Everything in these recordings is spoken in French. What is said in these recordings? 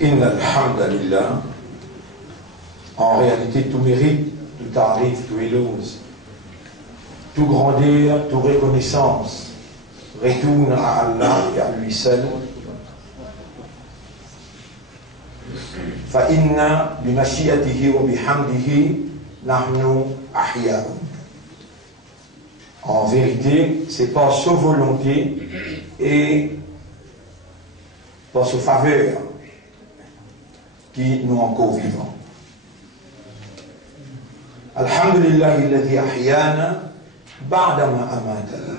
Inna alhamdulillah, en réalité tout mérite, tout tarif, tout éloge, tout grandeur, toute reconnaissance retourne à Allah et à lui seul. فإن بمشيئته وبحمده نحن أحياء. En vérité, c'est par sa volonté et par sa faveur qui nous encore vivants. Alhamdulillah alladhi ahyana ba'da ma amatana.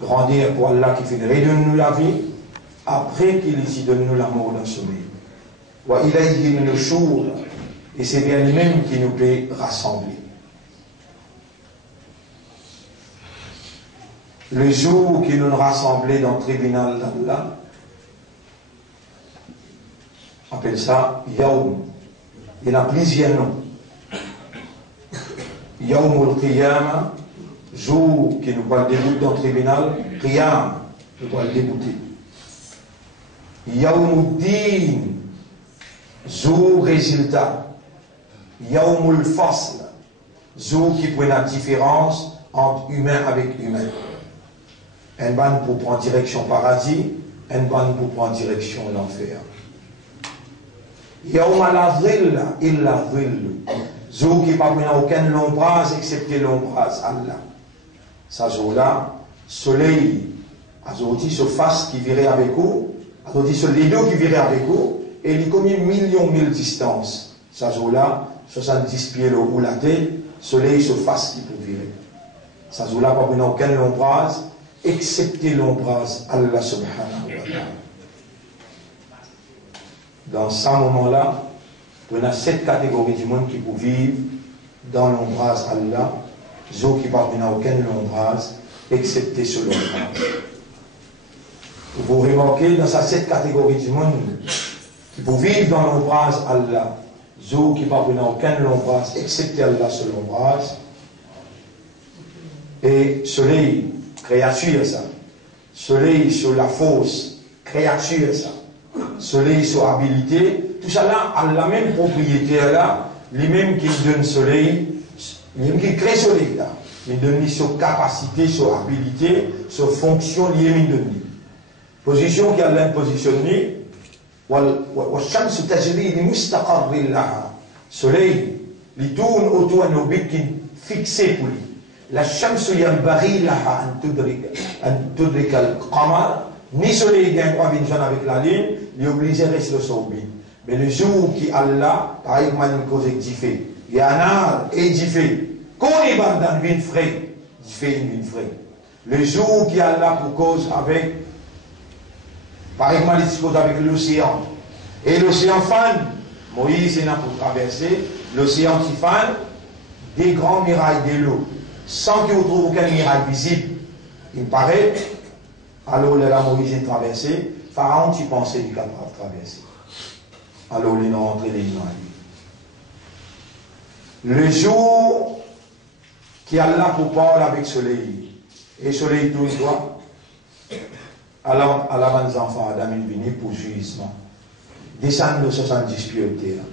Grandir pour Allah qui fait redonner-nous la vie après qu'il ici donne-nous la mort dans le sommeil. Wa ilayhi al-nushur, et c'est bien lui-même qui nous peut rassembler. Le jour qui nous rassemblait dans le tribunal d'Allah, on appelle ça Yaoum. Il y a plusieurs noms. Yaoum al-Qiyama, jour qui nous va le débouter dans le tribunal, Qiyam, nous va le débouter. Yaoum al-Din, jour résultat. Yaoum al-Fasl, jour qui prend la différence entre humain avec humain. Un ban pour prendre direction paradis, un ban pour prendre direction l'enfer. Yawma la dhilla illa dhillu. Jour qui pas prendre aucun ombrage excepté l'ombrage Allah. Ça jour-là, soleil, azoti se face qui virait avec vous, azoti se les deux qui virait avec vous, et il y a combien millions mille distances. Ça jour-là, 70 pieds le ou la tête, soleil se face qui peut virer. Ça jour-là, pas prendre aucun ombrage excepté l'ombrage Allah subhanahu wa ta'ala. Dans ce moment-là, on a 7 catégories du monde qui peuvent vivre dans l'ombrage Allah, ceux qui parviennent à aucun ombrage excepté ce l'ombrage. Vous remarquez dans ces 7 catégories du monde qui peuvent vivre dans l'ombrage Allah, ceux qui parviennent à aucun ombrage excepté Allah ce l'ombrage, et soleil, créature ça. Soleil sur la fausse, créature ça. Soleil sur habilité, tout ça là a la même propriété là, les mêmes qui donne soleil, les mêmes qui crée soleil là. Il donne sur capacité, sur habilité, sur fonction liée à donne. Position qui a l'impositionné, والشمس تجري لمستقر لها. Soleil, il tourne autour d'un objet qui est fixé pour lui. La shamsu yanbaghi laha an tudrika al-qamar, ni soleil vient pas venir avec la ligne, il est obligé de rester sur le but. Mais le jour qui Allah, par exemple, une cause est diffé, il y a un art et diffé, quand il va dans une frais, diffé une frais. Le jour qui Allah pour cause avec, par exemple, il dispose avec l'océan. Et l'océan fan, Moïse est là pour traverser, l'océan qui fan, des grands mirailles de l'eau. Sans qu'il ne trouve aucun miracle visible, il paraît, alors là, Moïse est traversé, Pharaon, tu pensais qu'il est capable de traverser. Alors il est rentré les mains. Le jour qui a là pour parler avec le soleil, et le soleil tout le doigt, alors à la les enfants, Adam est venu pour jugement. Descendre de 70 pieds de terre.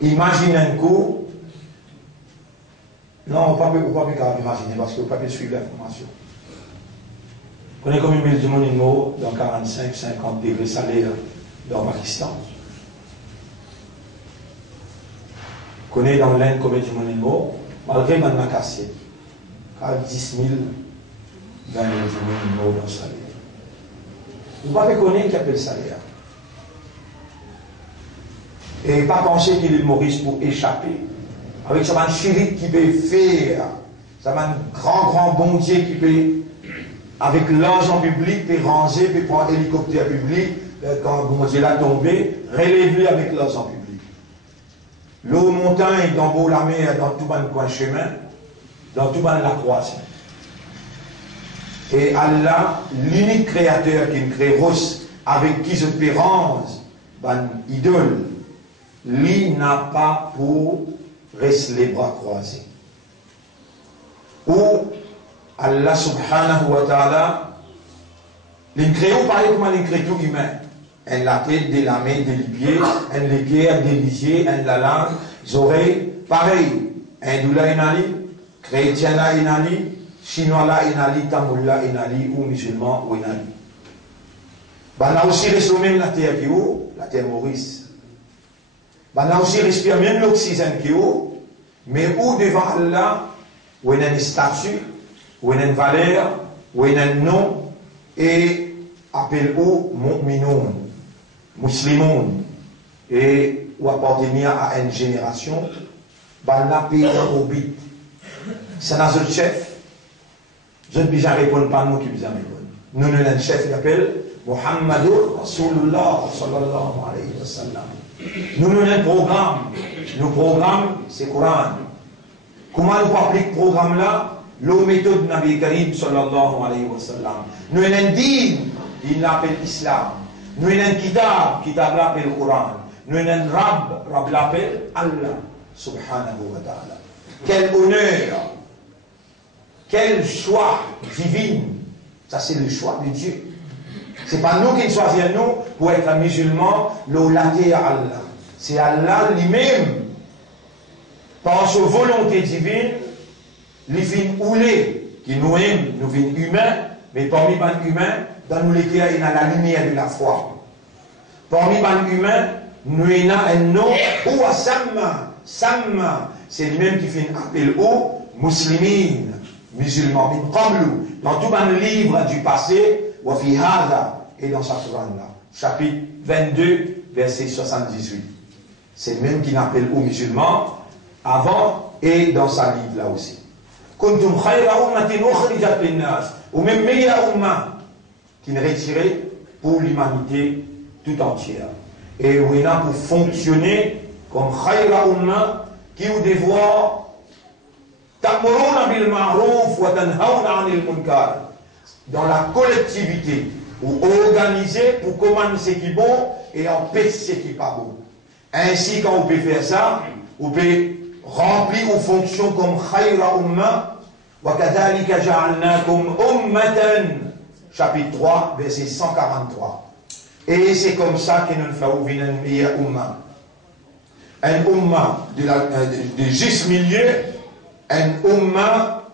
Imagine un coup. Non, on ne peut pas imaginer parce qu'on ne peut pas suivre l'information. On est comme une ville du monde dans 45-50 degrés salaire dans le Pakistan. On est dans l'Inde comme du monde malgré qu'on a cassé. 10 000 dans le monde dans le salaire. Vous ne pouvez pas connaître qui appelle salaire. Et pas penser qu'il est humoriste pour échapper. Avec ça, un chérif qui peut faire, ça un grand bon Dieu qui peut, avec l'argent public, peut ranger, peut prendre un hélicoptère public, quand bon Dieu l'a tombé, relever avec l'argent public. L'eau montagne, dans beau la mer, dans tout le coin chemin, dans tout la croissance. Et Allah, l'unique créateur qui nous crée avec qui se peut rendre, idole, lui n'a pas pour reste les bras croisés. Ou Allah subhanahu wa ta'ala, les créés, pareil comme les créés tout humains. en la tête, de la main, de les pieds, en les pieds, des lisiers, en la langue, les oreilles, pareil. Hindou là inali, chrétien là inali, chinois là inali, tamoul là inali, ou musulman ou inali. Ben là aussi, reste même la terre qui est haut, la terre Maurice. Ben là aussi, respire même l'oxygène qui est haut, mais où devant Allah, où il y a une statue, où il y a une valeur, où il y a un nom, et appelle où mu'minoun, muslimoun, et où appartenir à une génération, ben là, pays au but. C'est dans un chef, je ne vais répondre pas nous qui vous répondent. Nous, nous avons un chef qui appelle Muhammadur Rasulullah sallallahu alayhi wa sallam. Nous avons un programme. Le programme, c'est le Coran. Comment nous appliquons ce programme-là? La méthode de Nabi Karim sallallahu alayhi wa sallam. Nous avons un din, il l'appelle l'islam. Nous avons un kitab l'appelle le Coran. Nous avons un rab l'appelle Allah subhanahu wa ta'ala. Quel honneur, quel choix divin. Ça, c'est le choix de Dieu. Ce n'est pas nous qui choisissons pour être musulmans, l'olaté à Allah. C'est Allah lui-même, par sa volonté divine, les vignes oulées, qui nous aiment, nous vignes humains, mais parmi les humains, dans nous les il y a la lumière de la foi. Parmi les humains, nous avons un nom, ou à Samma. Samma, c'est lui-même qui fait un appel aux musulmans, musulmans. Dans tout le livre du passé, Wafi Hada, et dans sa Coran-là, chapitre 22, verset 78. C'est le même qui appelle aux musulmans, avant et dans sa livre là aussi. Kuntum khayra ummatin ukhrijat linnas, ou même meilleure umma, qui est retirée pour l'humanité tout entière. Et on est là pour fonctionner comme khayra umma, qui vous devoir ta'muruna bil ma'ruf wa tanhawna 'anil munkar. Dans la collectivité, ou organiser pour commander ce qui est bon et empêcher ce qui n'est pas bon. Ainsi, quand vous pouvez faire ça, vous pouvez remplir vos fonctions comme khayra umma, wa kadhalika ja'alnakum ummatan, chapitre 3, verset 143. Et c'est comme ça que nous faisons une meilleure umma. Un umma de juste milieu, un umma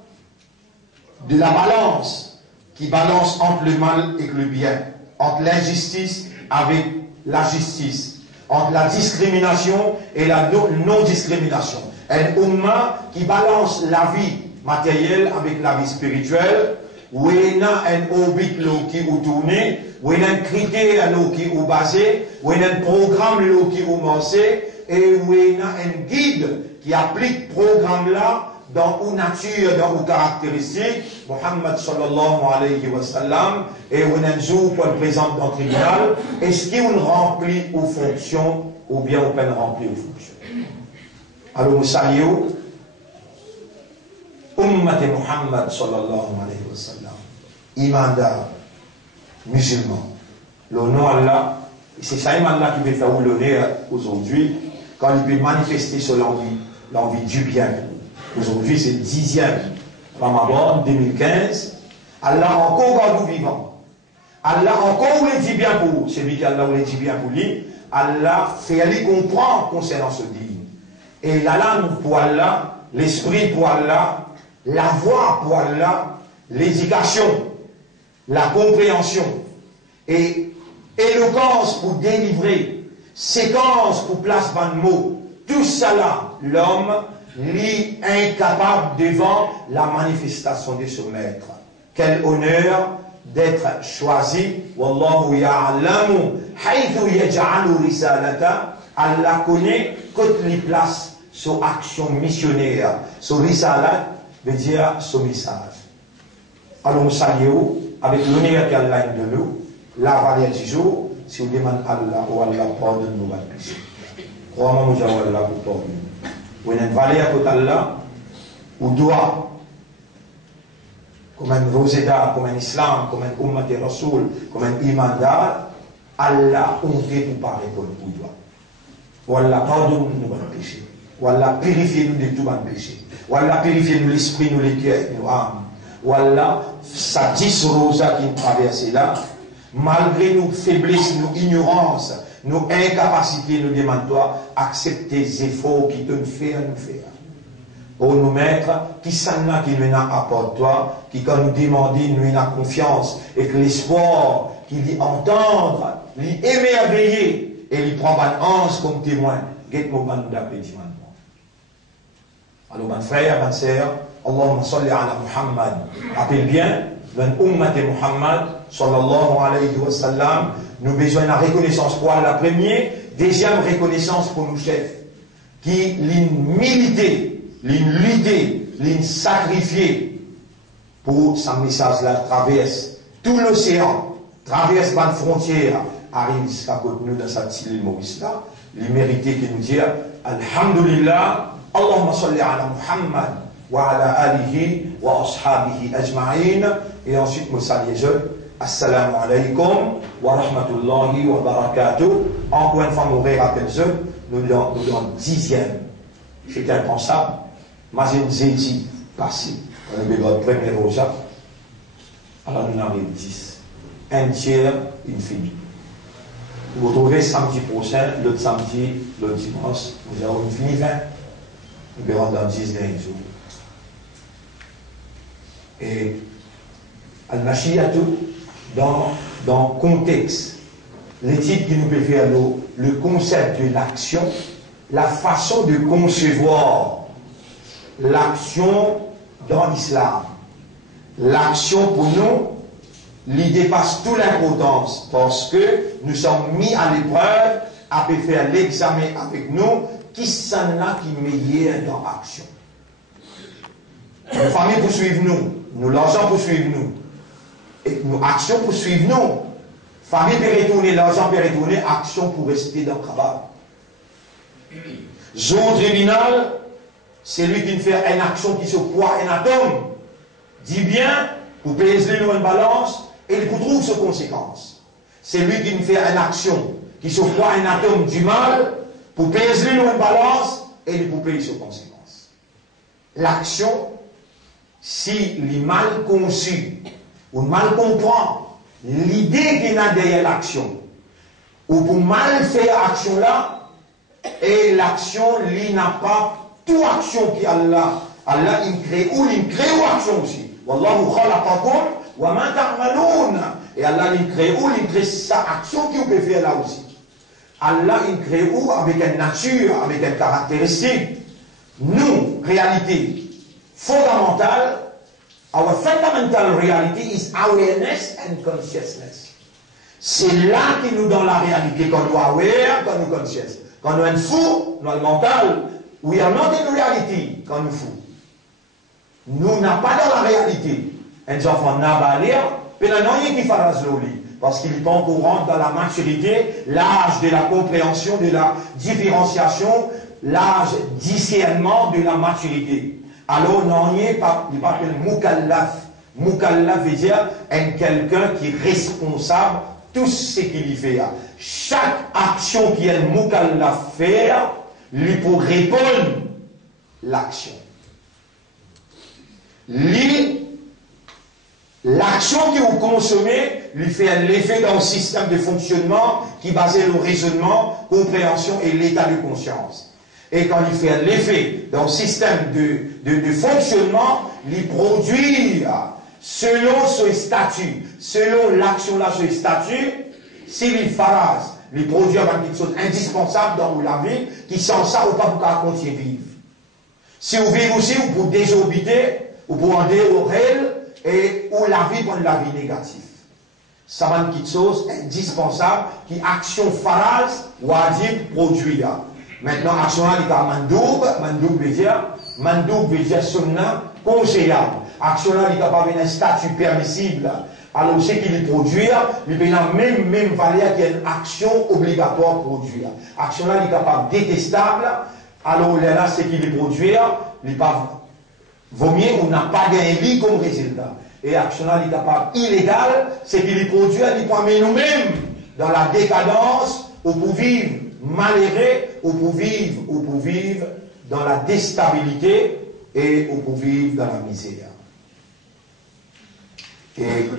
de la balance, qui balance entre le mal et le bien, entre l'injustice avec la justice, entre la discrimination et la non-discrimination. Un umma qui balance la vie matérielle avec la vie spirituelle, où il y a un orbite qui est tourné, où il y a un critère qui est basé, où il y a un programme qui est lancé, et où il y a un guide qui applique ce programme-là dans une nature, dans une caractéristique, Muhammad sallallahu alayhi wa sallam, et où un jour qu'on le présente dans le tribunal, est-ce qu'on remplit aux fonctions, ou bien on peut remplir aux fonctions? Alors, nous saluons, Ummat Muhammad sallallahu alayhi wa sallam, imandar, musulman, l'honneur Allah, et c'est ça Allah qui veut faire l'honneur aujourd'hui, quand il peut manifester sur l'envie du bien. Aujourd'hui, c'est le 10e Ramadan 2015. Allah encore garde nous vivants. Allah encore les dit bien pour vous. Celui qui Allah les dit bien pour lui, Allah fait aller comprendre concernant ce dîme. Et la langue pour Allah, l'esprit pour Allah, la voix pour Allah, l'éducation, la compréhension et éloquence pour délivrer, séquence pour place ban mot. Tout ça là, l'homme lui incapable devant la manifestation de ce maître. Quel honneur d'être choisi. Wallahu ya'lamu haythu yaj'alu risalata. Allah connaît toutes les places sur action missionnaire. Sur risalat veut dire ce message. Alors nous saluons avec l'honneur qu'Allah de nous, la valeur du jour, si vous demandez Allah ou Allah pardonne-nous nos péchés. Croyez-moi, nous avons Allah pour pardonner. Ou une valeur que Allah, ou doit, comme un Roseda, comme un Islam, comme un Ummat et Rasoul, comme un Imandar, Allah honte pour parler pour le doigt. Ou Allah pardonne-nous nos péchés. Ou Allah purifie-nous de tout nos péchés. Ou Allah purifie-nous l'esprit, nous les cœurs, nos âmes. Ou Allah, ça 10 roses qui traversent là, malgré nos faiblesses, nos ignorances, nos incapacités, nous demandons toi, accepte tes efforts qui te fait à nous faire. Pour nous mettre, qui s'en a qui nous apporte toi, qui quand nous demandons, nous a confiance, et que l'espoir, qui dit entendre, lui émerveiller, et lui prend un ange comme témoin. Guette-moi, nous d'applaudissements. Alors, mon frère, ma sœur, Allahumma salli ala Muhammad. Rappelle bien, dans l'ummat de Muhammad, sallallahu alayhi wa sallam, nous avons besoin de la reconnaissance pour la première, deuxième reconnaissance pour nos chefs, qui l'ont milité, l'ont lutté, l'ont sacrifié pour ce message-là traverse tout l'océan, traverse la frontière, arrive jusqu'à côté nous dans cette île Maurice-là, les mérités qui nous disent Alhamdulillah, Allahumma salli ala Muhammad wa ala alihi wa ashabihi ajma'in, et ensuite nous saluons Assalamu alaikum wa rahmatullahi wa barakatuh. Encore une fois, nous rappelons, nous dans le 10e. C'est impensable. Mais j'ai dit, passé. On a le premier rosa. Alors nous avons 10. Un tiers, une fille. Vous retrouverez samedi prochain, l'autre samedi, l'autre dimanche. Nous avons une fille 20. Nous verrons dans 10 derniers jours. Et Al-Mashiyatou, dans le contexte, l'étude qui nous peut faire le concept de l'action, la façon de concevoir l'action dans l'islam. L'action pour nous, il dépasse toute l'importance parce que nous sommes mis à l'épreuve à faire l'examen avec nous qui s'en a qui meilleur dans l'action. Nos familles poursuivent nous, nos l'argent poursuivent nous. Et nos actions poursuivent nous. Famille peut retourner, l'argent peut retourner, action pour rester dans le travail. Jour tribunal, c'est lui qui fait une action qui se croit un atome. Dit bien, pour peser dans une balance, et il trouve ses conséquences. C'est lui qui fait une action qui se croit un atome du mal, pour peser dans une balance, et il pour payer ses conséquences. L'action, si il est mal conçu, ou mal comprend l'idée qu'il y a derrière l'action, ou pour mal faire l'action là, et l'action, il n'a pas toute action qui a là. Allah, il crée action aussi. Wallahu khalaqakum wa ma ta'malun. Et Allah, il crée sa action qui peut faire là aussi. Allah, il crée avec une nature, avec une caractéristique. Nous, réalité fondamentale, our fundamental reality is awareness and consciousness. C'est là que nous dans la réalité, quand nous aware, quand nous conscious. Quand nous sommes fous, nous sommes mental, we are not in reality, quand nous fous. Nous n'avons pas dans la réalité. Un enfant n'a pas l'air, mais il n'y a rien qui fasse l'oli. Parce qu'il n'est pas encore rentré dans la maturité, l'âge de la compréhension, de la différenciation, l'âge discernement de la maturité. Alors, non, il s'appelle Mukallaf. Mukallaf veut dire quelqu'un qui est responsable de tout ce qu'il fait. Chaque action qui est Mukallaf faire, lui pour répondre l'action. L'action que vous consommez lui fait l'effet dans le système de fonctionnement qui est basé sur le raisonnement, compréhension et l'état de conscience. Et quand il fait l'effet dans le système de fonctionnement, il produit selon ce statut, selon l'action là, ce statut, s'il phrase, il produit quelque chose indispensable dans la vie, qui sans ça, ou pas pour continuer à vivre. Si vous vivez aussi, vous pouvez désobiter, ou pour en réel, et où la vie prend la vie négative. Ça va être quelque chose indispensable, qui action phrase, ou à dire produit. Maintenant, action là, il y a mandoub veut dire sunna, conseillable. Action là, il y a pas un statut permissible. Alors, ce qu'il produit, il a même valeur qu'une action obligatoire produire. Action là, il est capable détestable. Alors là, ce qu'il produit, il pas vaut mieux on n'a pas gagné comme résultat. Et action là, il est capable illégal, ce qu'il produit, il prend nous-mêmes dans la décadence, ou pour vivre malheureux, ou pour vivre dans la déstabilité et ou pour vivre dans la misère. Et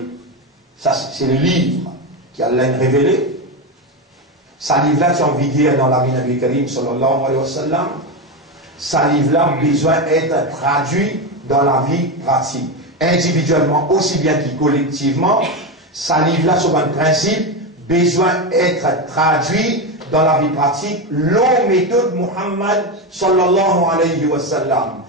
ça, c'est le livre. qui Allah a révélé. Ça livre-là, tu as envie de dire dans la vie Nabi Karim, sallallahu alayhi wa sallam, ça livre-là besoin d'être traduit dans la vie pratique. Individuellement, aussi bien que collectivement, ça livre-là sur un principe, besoin d'être traduit dans la vie pratique, l'eau méthode Muhammad, sallallahu alayhi wa sallam.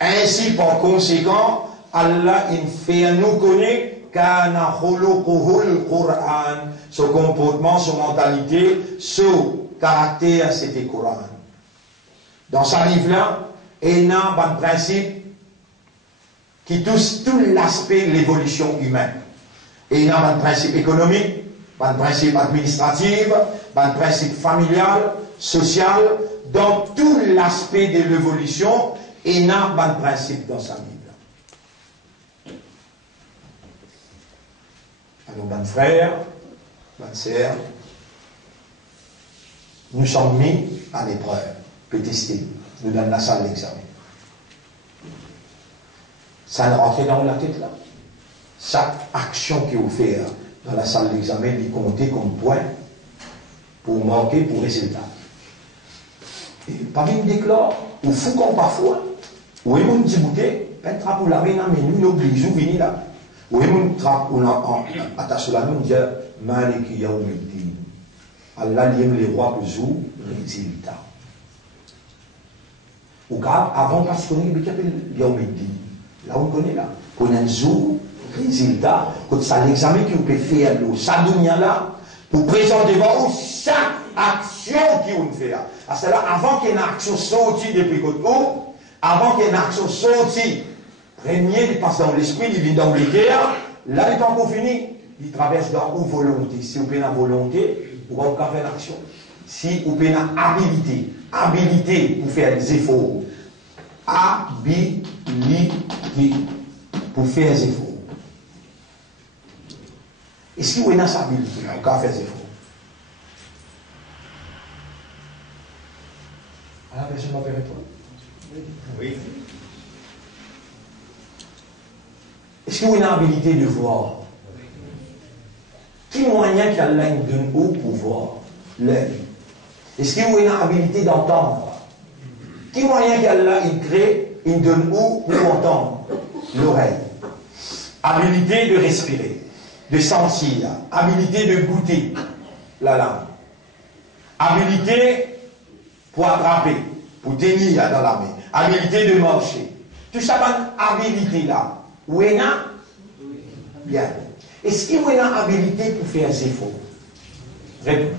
Ainsi, par conséquent, Allah, il fait nous connaître Kana khuluquhul Qur'an, son comportement, son mentalité, son caractère, c'était le Coran. Dans ce livre-là, il y a un principe qui touche tout l'aspect de l'évolution humaine. Et il y a un principe économique, un principe administratif, un principe familial, social, dans tout l'aspect de l'évolution, il y a un principe dans ce livre. Alors, mes frères, mes sœurs, nous sommes mis à l'épreuve, peut tester, nous donne la salle d'examen. Ça ne rentre dans la tête là. Chaque action qui est offerte dans la salle d'examen est comptée comme point pour marquer pour résultat. Et parmi nous déclare, ou fou comme parfois, ou est mon petit bouquet, peine pour la main, mais nous n'oblige, venir là. Ou est mon trappe, ou attache la main, on dit, Maliki Yawmiddin. Allah aime les rois pour jour, résultat. Ou car, avant, parce qu'on est, mais appelle Yawmiddin. Là, on connaît là. Qu'on a un jour, résultat, quand ça l'examen que vous pouvez faire, ça donne là, pour présenter vous chaque action qu'on fait. À cela, avant qu'il y ait une action sortie depuis côté haut, avant qu'il y ait une action sortie, premier, il passe dans l'esprit, il vient dans le cœur, là, il n'est pas encore fini. Il traverse dans vos volonté. Si vous avez la volonté, vous pouvez faire l'action. Si vous avez la habilité pour faire des efforts, habilité pour faire des efforts. Est-ce que vous avez cette habilité pour faire des efforts? La personne va répondre. Oui. Est-ce que vous avez une habilité de voir? Quel moyen qu'Allah nous donne au pouvoir? L'œil. Est-ce que vous avez une habilité d'entendre? Quel moyen qu'Allah crée, il donne au pour entendre? L'oreille. Habilité de respirer, de sentir, habilité de goûter la langue. Habilité pour attraper, pour tenir dans la main. Habilité de marcher. Tout ça, habilité là. Où est-ce bien. Est-ce qu'il y a une habilité pour faire des efforts? Réponds.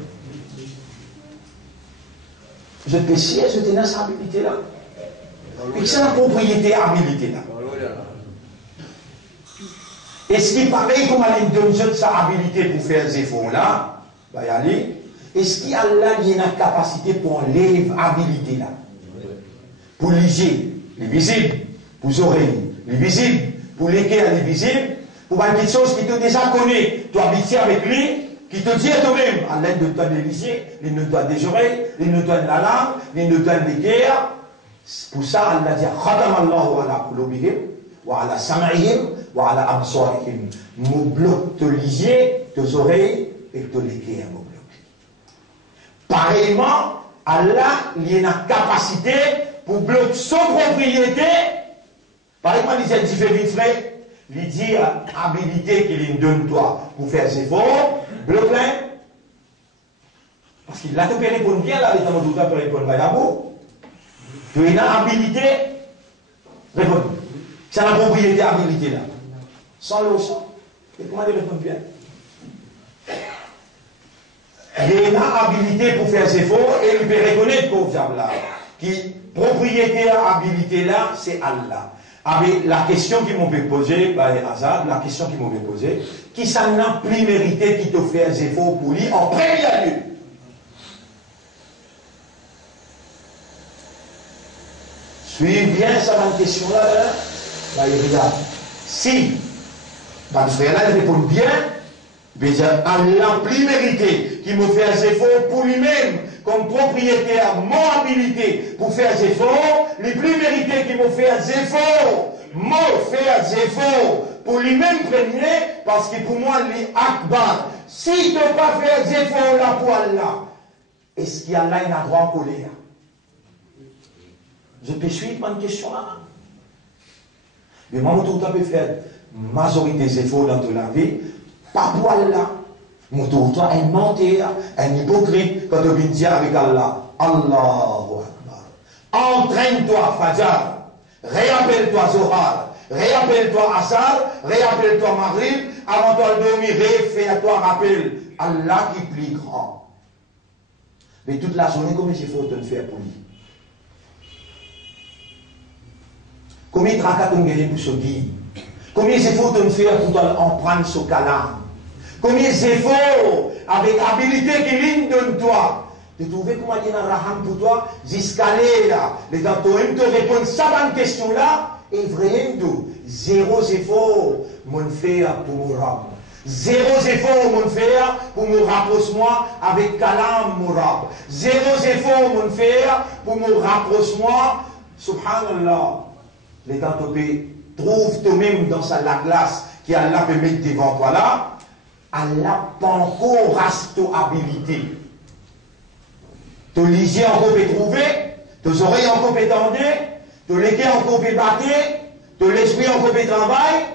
Je peux si je tenais cette habilité là. Et c'est la propriété habilité là. Est-ce qu'il paraît comme elle donne cette habilité pour faire des efforts là? Va y aller. Est-ce qu'il y a là une capacité pour enlever habilité là? Pour liger, les visibles, pour les oreilles, les visibles, pour les cœurs, les visibles, pour quelque chose qui te déjà connaît, tu habites avec lui, qui te dit à toi-même, à l'aide de toi des visiers, il nous donne des oreilles, il nous donne la langue, il nous donne les cœurs. Pour ça, Allah dit, Khatamallahu ala qulubihim, wa ala sam'ihim, wa ala absarihim. Nous bloque tes lisiers, tes oreilles et tes cœurs. Pareillement, Allah, il y a une capacité pour bloquer son propriété. Pareillement, il y a différents frères. Il dit habilité qu'il donne toi pour faire ses efforts, bloque-les. Parce qu'il l'a te répondre bien, là, les gens doivent te répondre à Yabo. Tu as une habilité, réponds. C'est la propriété habilité là. Sans le sang. Et comment il répond bien? Il y a une habilité pour faire ses efforts et il peut reconnaître qu'au diable là. Qui propriété habilité là, c'est Allah. Avec la question qu'ils m'ont posée, la question qu'ils m'ont posée, qui ça n'a plus mérité qui te fait un effort pour lui en premier lieu? Suivez bien ça dans la question là, il regarde. Si, le frère là, il répond bien, il dit, Allah plus mérité qui me fait un effort pour lui-même, comme propriétaire, mon habilité pour faire des efforts, les plus mérités qui m'ont fait des efforts, m'ont fait des efforts pour lui-même premier, parce que pour moi, les akbar, si tu ne pas faire des efforts là pour Allah, est-ce qu'il y a là une droit en colère? Je peux suivre une question là. Mais moi, tout le temps, faire majorité des efforts dans la vie, pas pour Allah. Moi, tout le temps, un menteur, un hypocrite, quand tu viens dire avec Allah, Allahu Akbar. Entraîne-toi, Fajr. Réappelle-toi, Zohar. Réappelle-toi, Asar. Réappelle-toi, Maghrib. Avant de dormir, fais-toi rappel. Allah qui est plus grand. Mais toute la journée, combien il faut te faire pour lui? Combien de tracas tu gagnes pour ce guide? Combien d'efforts tu faire pour en prendre ce calame? Combien d'efforts avec habilité qui ligne de toi? De trouver comment dire un raham pour toi, jusqu'à là. Les gens te répondent ça dans cette question-là, et vraiment, zéro effort, mon faire pour me rendre. Zéro effort, mon faire pour me rapprocher moi avec Kalam, mon rab. Zéro effort, mon faire pour me rapprocher moi, subhanallah. Les gens te trouvent toi-même dans la glace qui Allah peut mettre devant toi là. Allah pas encore reste habilité. Ton lisier encore peut trouver, tes oreilles encore peut tendre, ton légué encore peut battre, ton l'esprit encore peut travailler.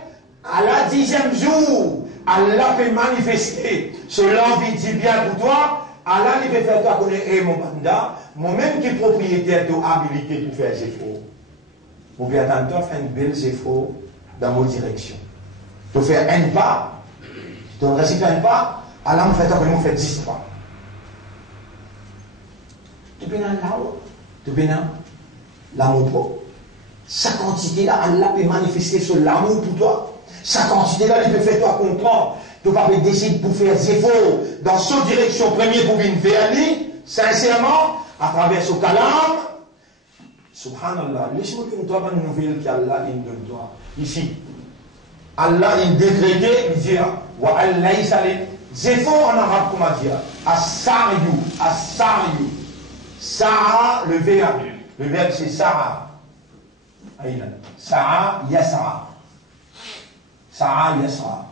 À la 10e jour, Allah peut manifester ce l'envie dit bien pour toi. Allah il peut faire toi connaître mon banda, moi-même qui est propriétaire de habilité pour faire des efforts. Vous pouvez attendre toi faire une belle effort dans mon direction. Tu fais un pas, tu ne récites un pas, Allah me fait toi comment faire 10 pas. Tu peux là-haut, tu peux l'amour propre. Sa quantité là, Allah peut manifester sur l'amour pour toi. Sa quantité là, il peut faire toi comprendre. Tu vas décider pour faire des efforts dans cette direction, premier pour venir vers lui, sincèrement, à travers ce kalam. Subhanallah, laisse-moi que toi une nouvelle qu'Allah il donne toi. Ici, Allah il décrété, il dit, wa Allah il salé. Des efforts en arabe, comment dire? As-sa'yu, as-sa'yu. Sa'a, le verbe. Le verbe c'est sa'a. Sa'a, yas'a. Sa'a, yas'a.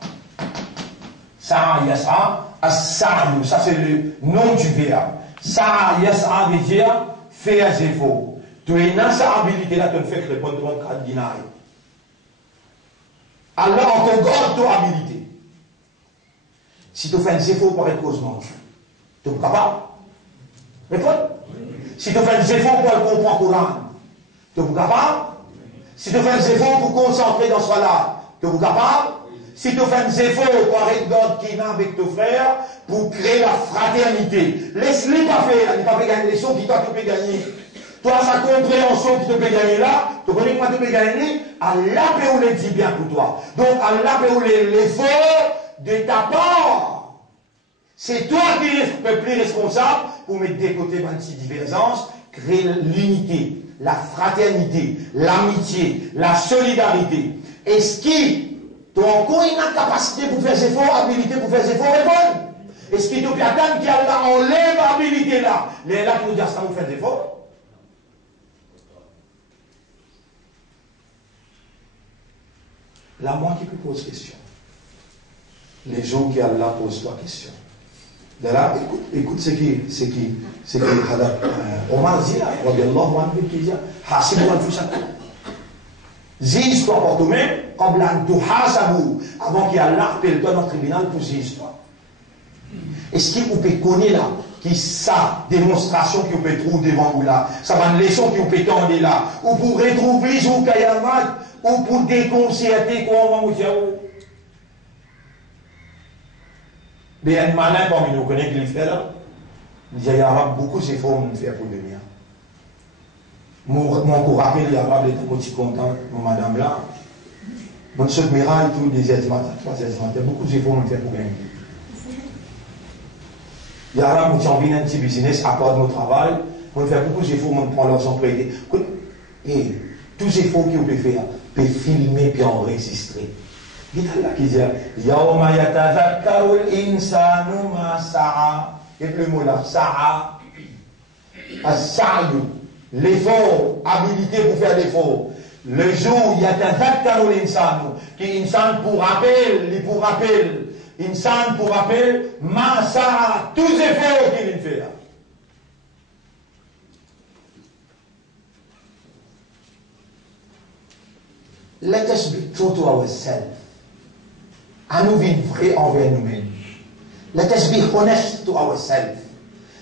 Sa'a, yas'a. As-sa'yu, ça c'est le nom du verbe. Sa'a, yas'a veut dire faire des efforts. Tu es dans cette habilité-là, tu ne fais que répondre à un cadre d'inaï. Alors, on te garde ton habilité. Si tu fais un effort pour être cause manque, tu es capable? Réponds. Si tu fais un effort pour comprendre le Coran, tu es capable? Si tu fais un effort pour concentrer dans ce là, tu es capable? Si tu fais un effort pour arrêter d'autres qui n'a avec ton frère, pour créer la fraternité, laisse-les pas faire, il ne pas gagner les leçons qui toi tu peux gagner. Toi, sa compréhension qui te peut gagner là, tu connais comment tu peux gagner, Allah peut le dire bien pour toi. Donc, Allah peut l'effort de ta part. C'est toi qui es le plus responsable pour mettre des côtés dans ces divergences, créer l'unité, la fraternité, l'amitié, la solidarité. Est-ce qu'il tu as encore une capacité pour faire des efforts, habilité pour faire des efforts, répondre? Est-ce qu'il te peut attendre qu'Allah enlève l'habilité là? Les là qui nous disent ça, vous faites des efforts? Là, moi qui peux poser question. Les gens qui Allah posent pas question. Là, écoute ce qui Omar dit, qui dit, Hasibu al-Fusakum. Dis histoire pour toi-même, comme la Duhasabu, avant qu'Allah appelle toi dans le tribunal pour ces histoires. Est-ce qu'il vous peut connaître là, qui sa démonstration qui vous peut trouver devant vous là, ça va une leçon qui vous peut tendre là, ou pour retrouver les jours Kayamat, ou pour déconcerter comment vous dire. Mais un malin parmi nous connaît qu'il fait là. Il y a beaucoup d'efforts à faire pour devenir. Mon rappel, il y a des petits contents, madame là. Mon seul miracle, tout les heures du matin, 3 heures du matin, beaucoup d'efforts à faire pour gagner. Il y a là, on vient un petit business à part de notre travail, on fait beaucoup d'efforts, on prend leurs employés. Et tous les efforts qu'on peut faire, peut filmer puis enregistrer. Il y a là qui dit Yawma yatazakkaru al-insanu ma sa'a. Et le mot là, sa'a. As-sa'yu. L'effort, habilité pour faire l'effort. Le jour, yatazakkaru al-insanu. Qui insan pour rappel, Insan pour rappel, Massa, tous les efforts qu'il fait. Let us be true to ourselves. À nous vivre vrai envers nous-mêmes. Let us be honest to ourselves.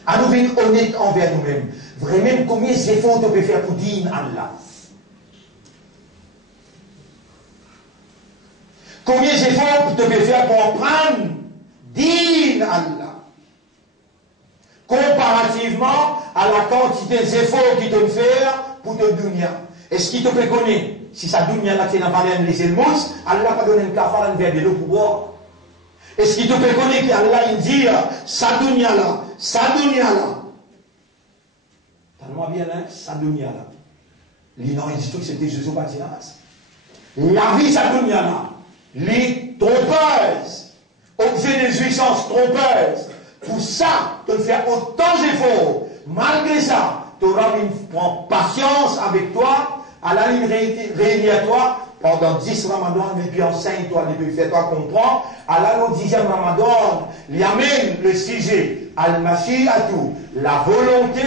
À nous vivre honnête envers nous-mêmes. Vraiment, combien d'efforts tu peux faire pour dire Allah? Combien d'efforts tu peux faire pour prendre dire Allah? Comparativement à la quantité d'efforts qu'il te fait pour te dunya. Est-ce qu'il te peut connaître? Si sa dunya là, c'est dans la les elmous, Allah pas donné un cafard, un verre de l'eau pour boire. Est-ce qu'il te peut connaître qu'Allah il dit, sa dunya là, Tellement bien là, sa dunya là. L'Inan, il dit tout que c'était Jésus Batinas. La vie, sa dunya là. Les trompeuses, objet des jouissances trompeuses. Pour ça, tu fais autant d'efforts. Malgré ça, tu auras une patience avec toi. À la ligne réunie à toi pendant 10 Ramadan, et puis enseigne-toi, et puis fais-toi comprendre. À la 10e Ramadan, il amène le sujet, Al-Mashi'atu, la volonté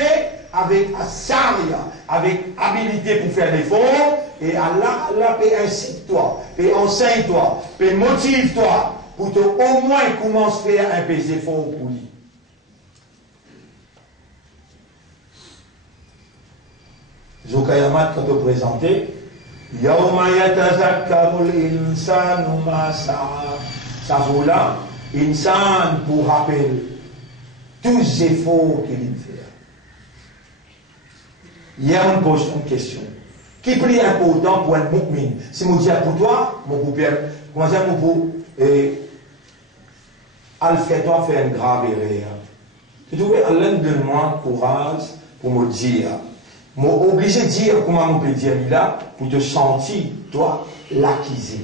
avec Asaria, avec habilité pour faire l'effort, et Allah peut incite-toi, peut enseigne-toi, peut motive-toi, pour te au moins commencer à faire un peu d'effort pour lui. Zoukayamat, quand on présentait, Yawma yatazakkarul insanu ma sa'a. Ça vaut là, insan pour rappel, tous les efforts qu'il fait. Hier, on pose une question. Qui est plus important pour un mu'min? Si je dis pour toi, mon père, comment dire, mon père, Al-Fais-toi faire une grave erreur. Tu dois, Allah donne-moi courage pour me dire. Je suis obligé de dire comment on peut dire là pour te sentir, toi, l'acquisé.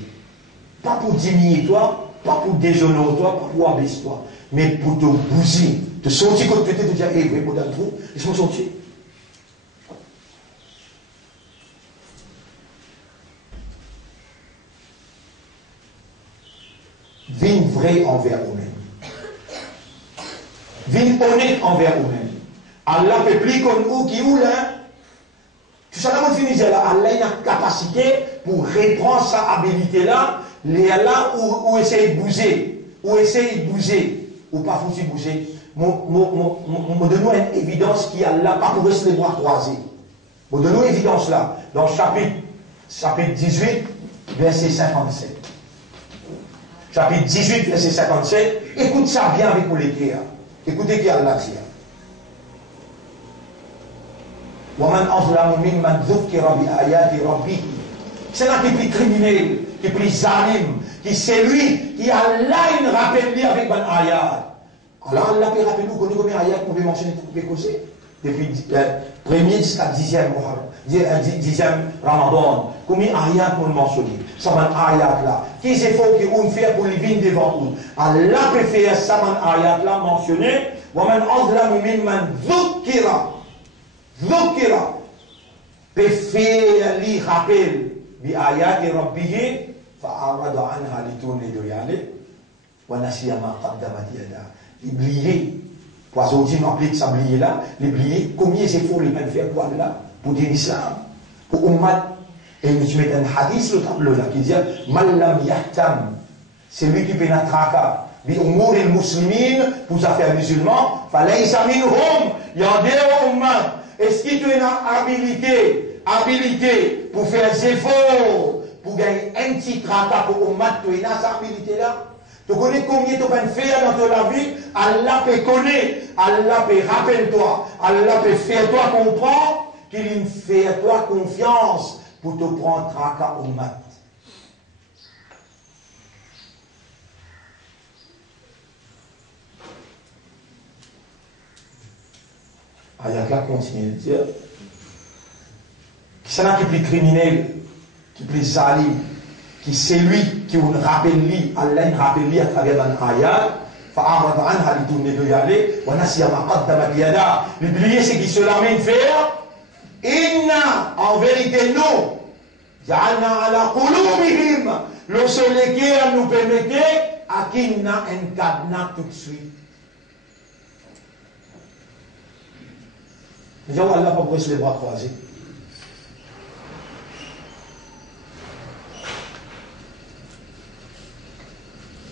Pas pour diminuer toi, pas pour déshonner toi, pas pour abaisser toi, mais pour te bouger, te sentir comme tu étais, te dire, hé, oui, dans le trou, laisse-moi sentir. Viens vrai envers vous-même. Viens honnête envers vous-même. Allah peut plus comme vous qui ou là. Tout ça, là, Allah a une capacité pour reprendre sa habilité-là, là où essayer de bouger, ou pas foutu bouger. Me donne une évidence qui a là, pas pour rester les bras croisés. Me donne une évidence là, dans le chapitre 18, verset 57. Chapitre 18, verset 57. Écoute ça bien avec vous l'écrire. Écoutez qui Allah dit. وَمَنْ أَظْلَمُ مِمَّنْ ذُكِّرَ بِآيَاتِ رَبِّهِ. C'est là qui est plus criminel, qui est plus zalim, qui c'est lui qui a là une rappel avec ban ayat. Alors Allah peut rappeler nous combien ayat qu'on peut mentionner, qu'on peut causer. Depuis premier jusqu'à 10e Ramadan, combien ayat qu'on mentionner. Ça ban ayat là. Qui c'est faut qu'on fait pour les vignes devant nous. Allah peut faire ça ban ayat là mentionner. وَمَنْ أَظْلَمُ مِمَّنْ ذُكِّرَ Zukira peut faire li rappel bi ayati rabbihi fa'arada anha li tourner de yale wa nasiya ma qaddamat yada. Oublier poisson dit m'applique ça oublier là, oublier combien c'est faut les même faire pour Allah, pour dire l'islam, pour ummat. Et nous mettons un hadith le tableau là qui dit man lam yahtam, c'est lui qui peut n'attraquer bi umur al muslimin pour affaires musulmans fa laysa minhum yadeu ummat. Est-ce que tu as une habilité pour faire des efforts, pour gagner un petit tracat pour ummat, tu as cette habilité-là? Tu connais combien tu peux faire dans ta vie? Allah peut connaître, Allah peut rappelle-toi, Allah peut faire toi comprendre qu'il fait toi confiance pour te prendre tracat ummat. Ayat là continue de dire qui c'est là qui est plus criminel, qui est plus zalim, qui c'est lui qui nous rappelle lui, Allah nous rappelle lui à travers l'ayat, fa'arad anha li tourner de y aller, wa nasiya ma qaddamat yada. L'oublier c'est qui se l'amène faire. Inna, en vérité nous, ja'alna ala qulubihim, le seul qui nous permettait à qui n'a un cadenas tout de suite. Déjà, Allah pas pour les bras croisés.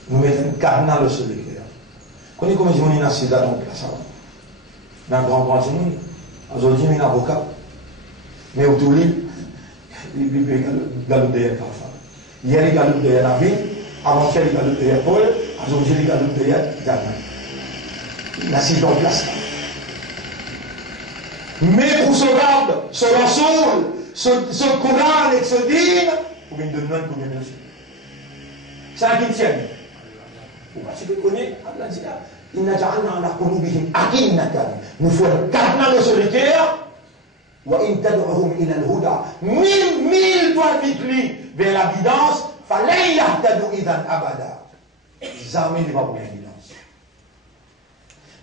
Nous mettons un cadenas le soleil. Quand on dit qu'on est assis là, donc là, ça va. Dans un grand génie, aujourd'hui, il y a un avocat. Mais au tout lit, il peut galoper derrière parfois. Hier, il galope derrière la vie, avant-hier, il galope derrière Paul, aujourd'hui, il galope derrière Jacques. Il est assis dans la place. Mais pour ce rab, ce rasoul, ce Coran et ce din, pour une de nous, pour une de nous. C'est un qui tient. Tu peux connaître, Allah dit là, nous faut un cadenas de solitaire, mille doigts vite vers la guidance, fallait jamais ne va pour la guidance.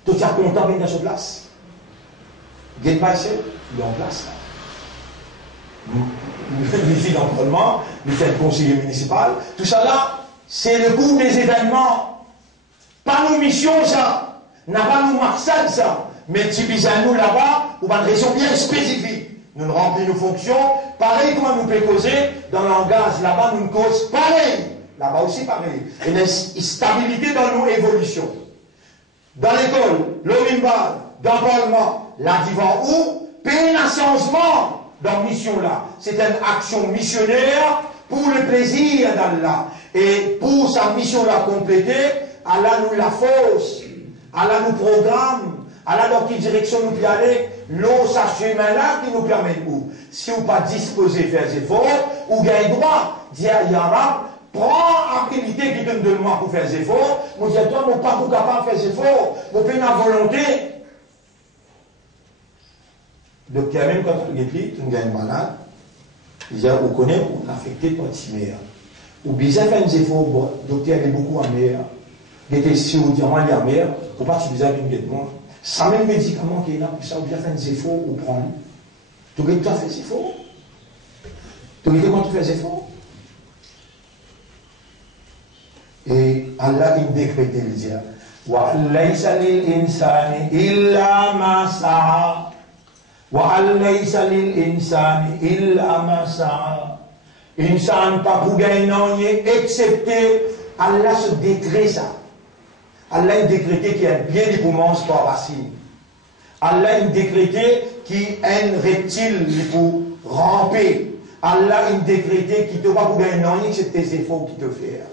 Tout ça content de sur place. Get passé, il est en place. Le fil d'entraînement, le fait conseiller municipal, tout ça là, c'est le cours des événements. Pas nos missions, ça. N'a pas nos marcades, ça. Mais typiquement, nous, là-bas, pour une raison bien spécifique. Nous remplissons nos fonctions. Pareil, comment nous pouvons causer. Dans le langage, là-bas, nous causons pareil. Là-bas aussi, pareil. Et une stabilité dans nos évolutions. Dans l'école, l'Olimba, dans le Parlement, là, divan où, payer un changement dans mission-là. C'est une action missionnaire pour le plaisir d'Allah. Et pour sa mission-là complétée, Allah nous la force, Allah nous programme, Allah dans quelle direction nous peut aller, l'eau, ça chemin-là qui nous permet où. Si vous pas disposé à faire des efforts, ou gagnez droit, dire à Yarab, prends habilité qui donne de moi pour faire des efforts, vous dites, toi, mon pas capable de faire des efforts, vous faites la volonté. Donc, même quand tu es tu gagnes malade, il dit, vous connaissez, on a affecté ton timère. Ou bien, faire des efforts, docteur, il est beaucoup en mer. Il était si au diamant, il y a mer, pour pas utiliser un médicament. Sans même médicament qui est là, pour ça, ou bien faire des efforts, ou prendre. Tu veux que tu as fait des efforts? Tu veux que tu fais des efforts? Et Allah, il décrète, il dit, وَأَلَّيْسَ لِلْإِنسَانِ إِلَّا مَا سَعَى وَأَلَّيْسَ لِلْإِنسَانِ إِلَّا مَا سَعَى. Insan pas pour gagner, excepté Allah se décrète ça. Allah a décrété qu'il y a bien des commences par racine. Allah a décrété qu'il y a un reptile pour ramper. Allah a décrété qu'il ne peut pas pour gagner, c'est tes efforts qui te font.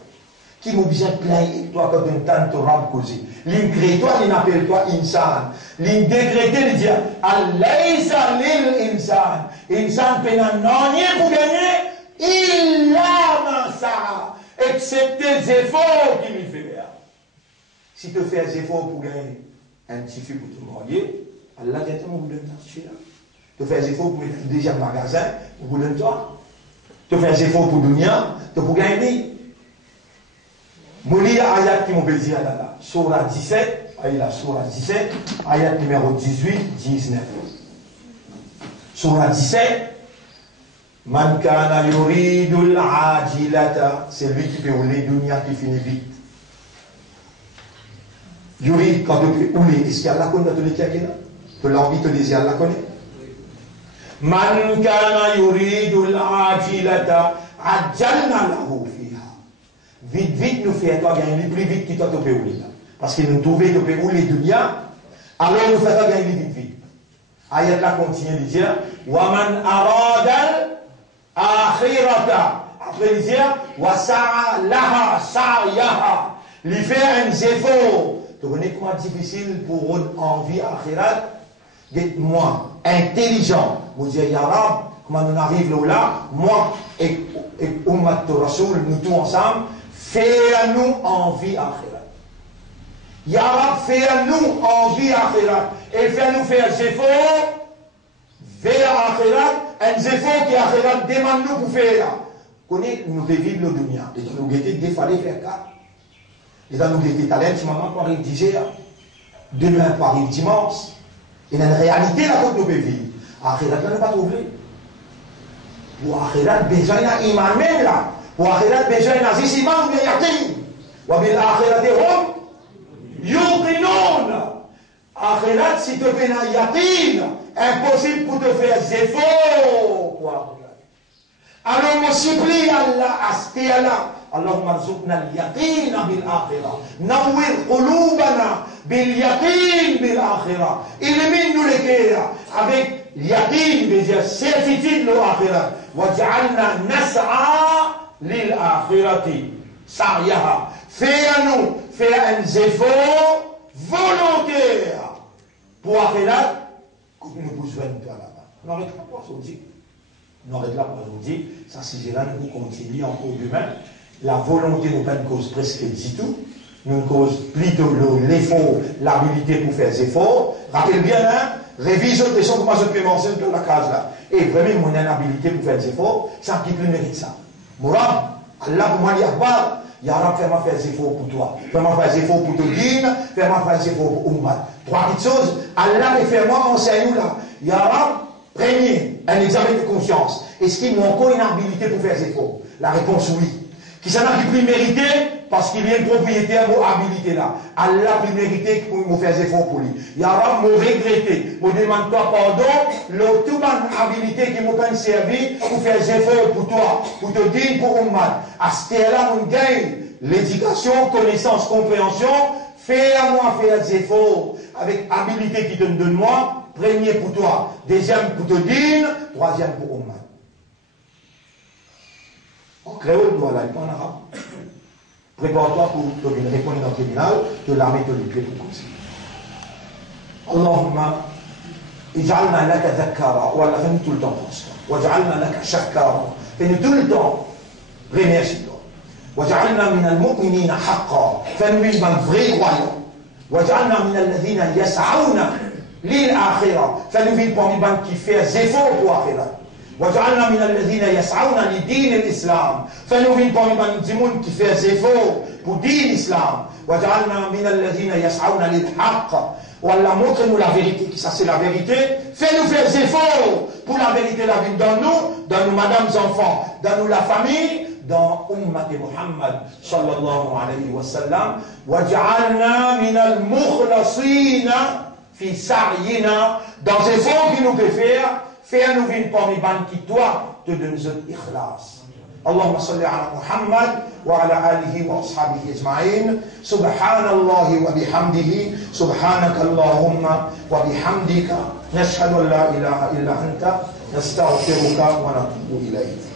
Qui m'a bien plein et toi quand on tente de rendre cosy. L'incrée toi, il n'appelle toi insan. L'indécrété, il dit Allah isa lil insan. Insan peut rien pour gagner. Il a ça, excepté les efforts qu'il lui fait. Si tu fais des efforts pour gagner un petit fil pour te marier, Allah directement vous donne un petit là. Tu fais des efforts pour mettre un deuxième magasin, vous donne toi. Tu fais des efforts pour Dunia, tu pour gagner. Mouli ayat qui m'ont dit à Allah. Surah 17, Surah 17, ayat numéro 18, 19. Surah 17. Man kana yuridul ajilata, c'est lui qui peut rouler dunya qui finit vite. Yurid, quand tu peux rouler, est-ce qu'il y a Allah connaît tous les cas là? Tu l'as envie de dire Allah connaît? Man kana yuridul ajilata, ajjalna lahu fiha. Vite, vite, nous faisons toi gagner plus vite que toi tu peux rouler. Parce que nous trouvons que tu peux rouler dunya, alors nous faisons gagner vite, vite. Ayat là continue de dire, waman aradal akhirata. Après il dit, wa sa'a laha sa'yaha. Il fait un effort. Tu connais comment difficile pour une envie akhirat? Dites-moi, intelligent. Vous dites, Ya Rab, comment on arrive là? Moi et Ummat Rasoul, nous tous ensemble, fais-nous envie akhirat. Ya Rab, fais-nous envie akhirat. Et fais-nous faire des efforts vers akhirat. Un effort qui akhirat demande nous pour faire. Connais, nous devons vivre le dunya. Et nous devons défaller faire ça. Et là, nous devons talents, ce moment, qu'on arrive dimanche, demain, qu'on arrive dimanche. Il y a une réalité là que nous devons vivre. Akhirat, là, nous ne pas trouver. Pour akhirat, besoin d'un imam même là. Pour akhirat, besoin d'un zissimam de yatim. وبالآخرة هم يوقنون. Akhirat, si tu fais un yaqin, impossible pour te faire des efforts. Alors, on supplie Allah, aski Allah. Allahumma rzuqna al-yaqin bil-akhirah. Nawwir qulubana bil-yaqin bil-akhirah. Illumine-nous les cœurs avec yaqin, veut dire certitude de l'akhirat. Waj'alna nas'a lil-akhirati. Sa'yaha. Fais-nous faire un effort volontaire pour akhirat, que nous pouvons là-bas. On arrête là pour aujourd'hui. On arrête là pour aujourd'hui. Ça, si j'ai là, nous continuons en cours d'humain. La volonté n'est pas une cause presque du tout. Une cause plutôt l'effort, l'habilité pour faire des efforts. Rappelez bien, hein, révise les questions que moi je peux mentionner dans la case là. Et vraiment, mon inhabilité pour faire des efforts, ça qui plus mérite ça. Mourab, Allah pour moi, il y a pas. Ya Rab, fais-moi faire des efforts pour toi. Fais-moi faire des efforts pour te dire. Fais-moi faire des efforts pour Ummah. Trois petites choses. Allah, et fais-moi, enseigne-nous là. Ya Rab, premier, un examen de conscience. Est-ce qu'il manque encore une habilité pour faire des efforts? La réponse oui. Qui s'en a qui plus mérité? Parce qu'il y a une propriétaire pour habilité là. Allah plus mérité pour me faire des efforts pour lui. Ya Rab, me regretter. Me demande-toi pardon. L'autre habilité qui m'a pas servi pour faire des efforts pour toi. Pour te dire pour Ummah. À ce là on gagne l'éducation, connaissance, compréhension. Fais-moi faire des efforts avec habilité qui te donne moi. Premier pour toi. Deuxième pour te dire. Troisième pour Ummah. En créole, nous allons en arabe. Prépare-toi pour te répondre dans le tribunal, que l'armée te libère pour continuer. Allahumma, ij'alna laka dhakkara, ou Allah, fais-nous tout le temps pour ça. Waj'alna laka shakkara, fais-nous tout le temps, remercie-toi. Waj'alna min al-mu'minina haqqa, fais-nous une vraie croyant. Waj'alna min al-ladhina yas'auna lil-akhira, fais-nous une parmi qui fait des efforts pour l'akhira. وجعلنا من الذين يسعون لدين الإسلام فنوفين parmi des gens qui fait des efforts pour dire l'islam وجعلنا من الذين يسعون للحق والله montre-nous la vérité ça c'est la vérité fais-nous faire des efforts pour la vérité la vie dans nous madames enfants dans nous la famille dans Ummat Muhammad sallallahu alayhi wa sallam وجعلنا من المخلصين في سعينا dans les efforts qu'il nous peut faire fais-nous une parmi qui toi te donne un ikhlas. Allahumma salli ala Muhammad wa ala alihi wa ashabihi ajma'in. Subhanallah wa bihamdihi. Subhanaka Allahumma wa bihamdika. Nashhadu an la ilaha illa anta. Nastaghfiruka wa natubu ilayk.